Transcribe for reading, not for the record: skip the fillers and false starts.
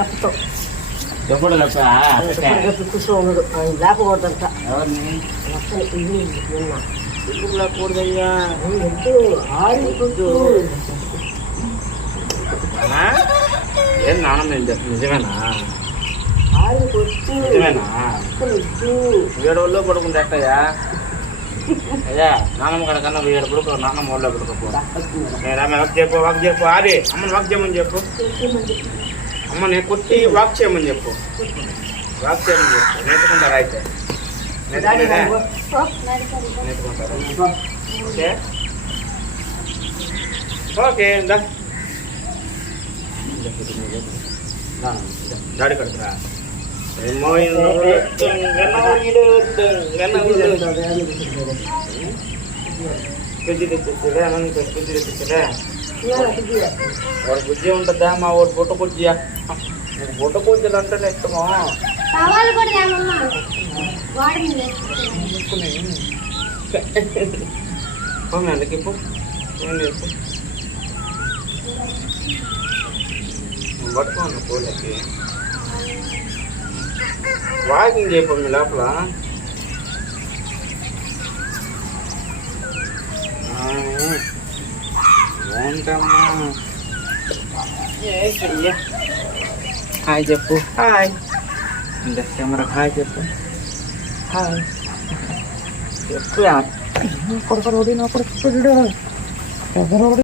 గప్పతో ఎప్పుడు కూర్చోడు లేపకూడదంట ఎవరిని నిన్న ఎందుకు లేకూడదయ్యా ఏం నాన్న నేను చెప్పు నిజమేనా నిజమేనా 7 రోజుల్లో పడుకుంటే ఎట్టయ్యా అయ్యా నాన్నమ్మ కడకన్నా 7 పడుకో నాన్నమ్మ వాళ్ళలో పడుకోపో నేను వాక్ చెప్పు అది అమ్మని వాక్ చేయమని చెప్పు అమ్మని కొట్టి వాక్ చేయమని చెప్పు నేర్చుకుంటారా అయితే నేర్చుకుంటారా ఓకే ఓకే డాడీ కడుతురా వాడు బుజ్జి ఉంటుందా మా వాడు బుట్ట బుజ్జియా బుట్ట బుజ్జలు అంటే ఇష్టమా అందుకు ఇప్పుడు పట్టుకోండి పూలకి వాకింగ్ చేయపో మీ లోపల ఏంటమ్మా హాయ్ చెప్పు హాయ్ కెమెరా హాయ్ చెప్పు హాయ్ చెప్పు కొడుకు నా కొడుకు